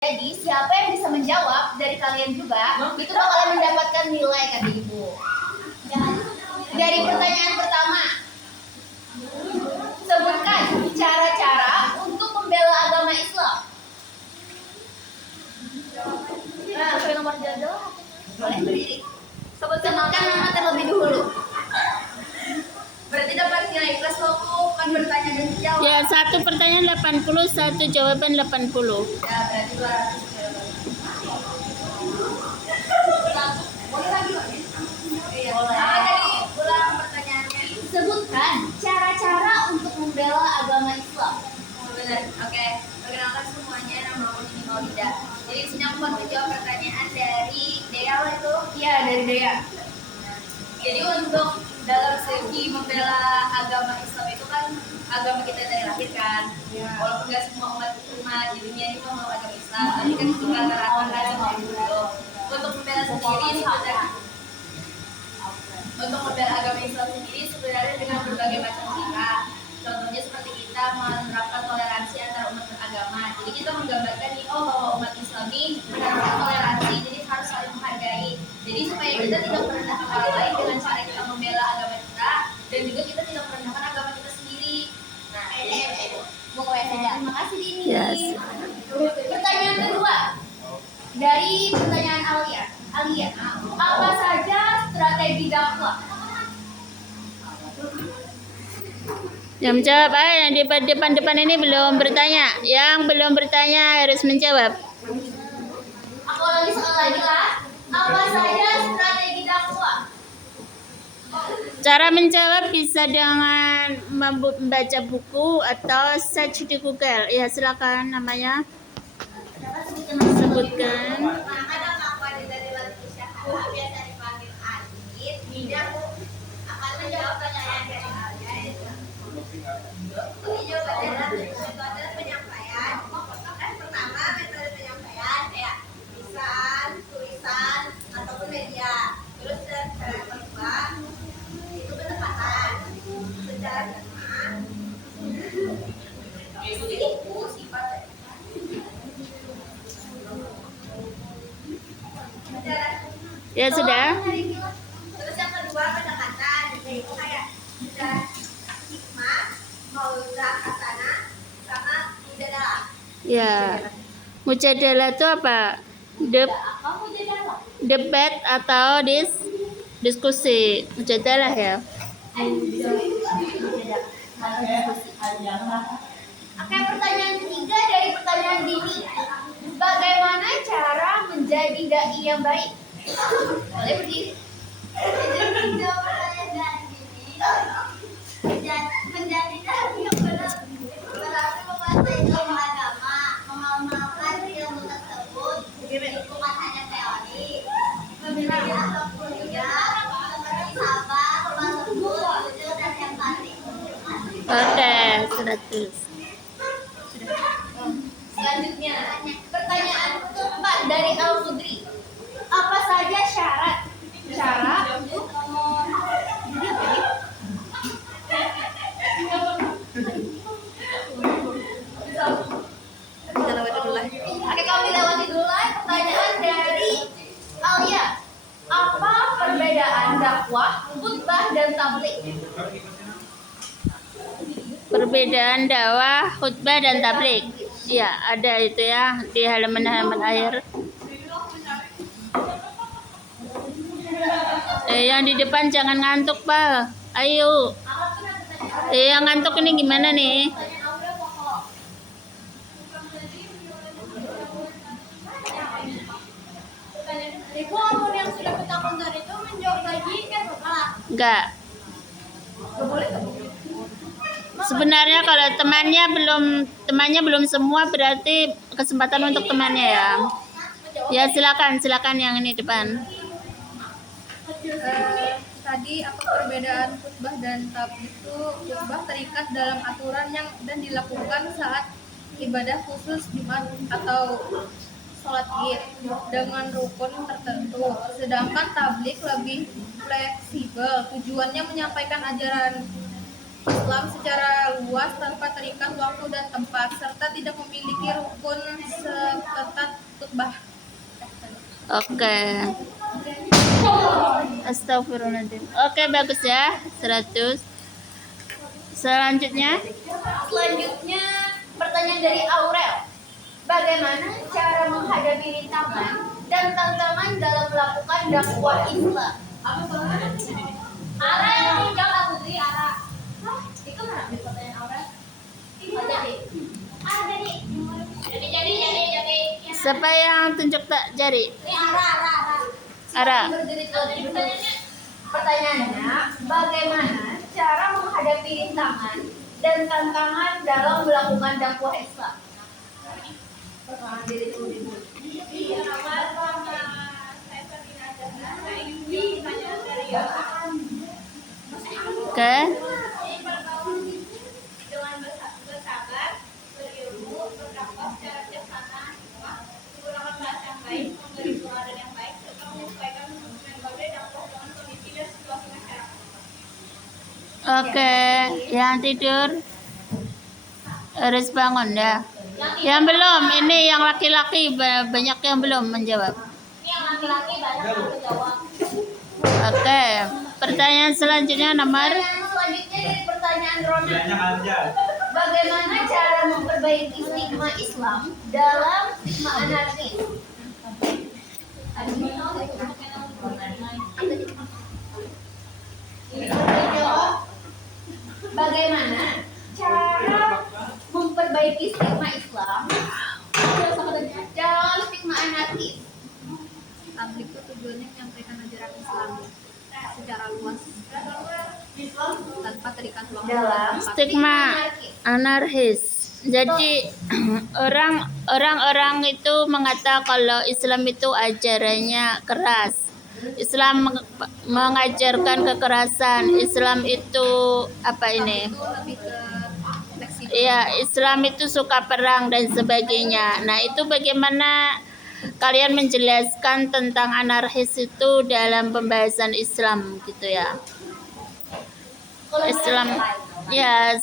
Jadi siapa yang bisa menjawab dari kalian juga itu bakalan mendapatkan nilai kata ibu. Dari pertanyaan pertama, sebutkan cara-cara untuk membela agama Islam. Nah, sampai nomor jadwal boleh berdiri. Sebutkan nama terlebih dahulu. Berarti dapat nilai plus waktu kan bertanya dan menjawab. Ya, satu pertanyaan 80, satu jawaban 80. Ya, berarti 200. Jadi ulang pertanyaannya. Sebutkan cara-cara untuk membela agama Islam. Benar. Oke. Perkenalkan semuanya, nama aku Nini Maulida. Jadi sini aku mau menjawab pertanyaan dari Dea itu. Iya, dari Dea. Jadi untuk dalam segi membela agama Islam itu kan agama kita dari lahir kan. Walaupun nggak semua umat di dunia ini mau agama Islam, tapi kan juga rata-rata kan semua itu. Untuk membela sendiri sebenarnya untuk membela agama Islam sendiri sebenarnya dengan berbagai macam cara. Contohnya seperti kita menerapkan toleransi antar umat beragama. Jadi kita menggambarkan nih, bahwa umat Islam ini menerapkan toleransi, jadi harus saling menghargai. Jadi supaya kita tidak merendahkan orang lain dengan cara kita membela agama kita, dan juga kita tidak merendahkan agama kita sendiri. Nah, mau ke WC. Terima kasih Dini. Yes. Pertanyaan kedua dari pertanyaan Alia. Apa saja strategi dakwah? Yang menjawab, yang di depan ini belum bertanya. Yang belum bertanya harus menjawab. Aku lagi sekali lagi lah. Apa saja strategi dakwah? Cara menjawab bisa dengan membaca buku atau search di Google. Ya, silakan namanya. Sebutkan. Nama aku ada dari Latif Syahara, biasa dipanggil Adit. Ini aku akan menjawab pertanyaan dari Alia. Ini jawabannya metode penyampaian. Pertama, metode penyampaian ya lisan, tulisan, ataupun media. Terus cara kedua itu penempatan secara jemaah. Itu sifat. Ya, sudah. Terus yang kedua pendekatan, yaitu kayak hikmah, mauzah hasanah, sama mujadalah. Ya. Mujadalah itu apa? Debat atau diskusi. Mujadalah ya. Oke, pertanyaan ketiga dari pertanyaan Dini. Bagaimana cara menjadi dai yang baik? Boleh berdiri. Jawab pertanyaan dari Dini. Menjadi dai yang benar berarti menguasai ilmu agama, mengamalkan ilmu tersebut, bukan hanya teori, memiliki ataupun juga seperti sabar, lemah lembut, jujur dan empati. Oke, 100. Selanjutnya, pertanyaan keempat dari Al Fudri. Apa saja syarat untuk Oke, kami lewati dulu lah pertanyaan dari Alia. Apa perbedaan dakwah, khutbah dan tabligh? Perbedaan dakwah, khutbah dan tabligh. Ya, ada itu ya di halaman-halaman akhir. Yang di depan jangan ngantuk, Pak. Ayo. Yang ngantuk ini gimana nih? Ibu amun yang sudah kita kontak itu menjawab lagi kan Bapak? Enggak. Sebenarnya kalau temannya belum semua berarti kesempatan untuk temannya ya. Ya, silakan yang ini depan. Tadi apa perbedaan khutbah dan tabligh itu? Khutbah terikat dalam aturan dan dilakukan saat ibadah khusus Jumat atau sholat Id dengan rukun tertentu. Sedangkan tabligh lebih fleksibel, tujuannya menyampaikan ajaran Islam secara luas tanpa terikat waktu dan tempat serta tidak memiliki rukun seketat khutbah. Oke. Astagfirullahaladzim. Oke, bagus ya. 100. Selanjutnya, Selanjutnya pertanyaan dari Aurel. Bagaimana cara menghadapi rintangan dan tantangan dalam melakukan dakwah Islam? Ara yang menjawab aku beri Ara. Hah? Itu mana pertanyaan Aurel? Oh, jadi. Jadi. siapa yang tunjuk tak jari? Ini Ara. Ara. Berdiri terlebih dulu. Pertanyaannya, bagaimana cara menghadapi rintangan dan tantangan dalam melakukan dakwah Islam? Berdiri terlebih dulu. Oke. Dengan bersabar, berilmu, berdakwah secara bijaksana, menggunakan bahasa yang baik, memberi teladan yang baik, serta menyesuaikan metode dakwah dengan kondisi dan situasi masyarakat. Oke, yang tidur harus bangun ya. Yang belum, ini yang laki-laki banyak yang belum menjawab. Ini yang laki-laki banyak yang menjawab. Oke, pertanyaan selanjutnya nomor Pertanyaan selanjutnya dari pertanyaan Ronald. Banyak aja. Bagaimana cara memperbaiki stigma Islam dalam stigma anarkis? Bagaimana cara memperbaiki stigma Islam dalam stigma anarkis? Tablik itu tujuannya menyampaikan ajaran Islam secara luas tanpa terikat waktu dan Dalam tempat. stigma anarkis. Jadi orang-orang itu mengatakan kalau Islam itu ajarannya keras. Islam mengajarkan kekerasan. Islam itu apa ini? Itu lebih ke fleksibel. Ya, Islam itu suka perang dan sebagainya. Nah, itu bagaimana kalian menjelaskan tentang anarkis itu dalam pembahasan Islam gitu ya? Islam ya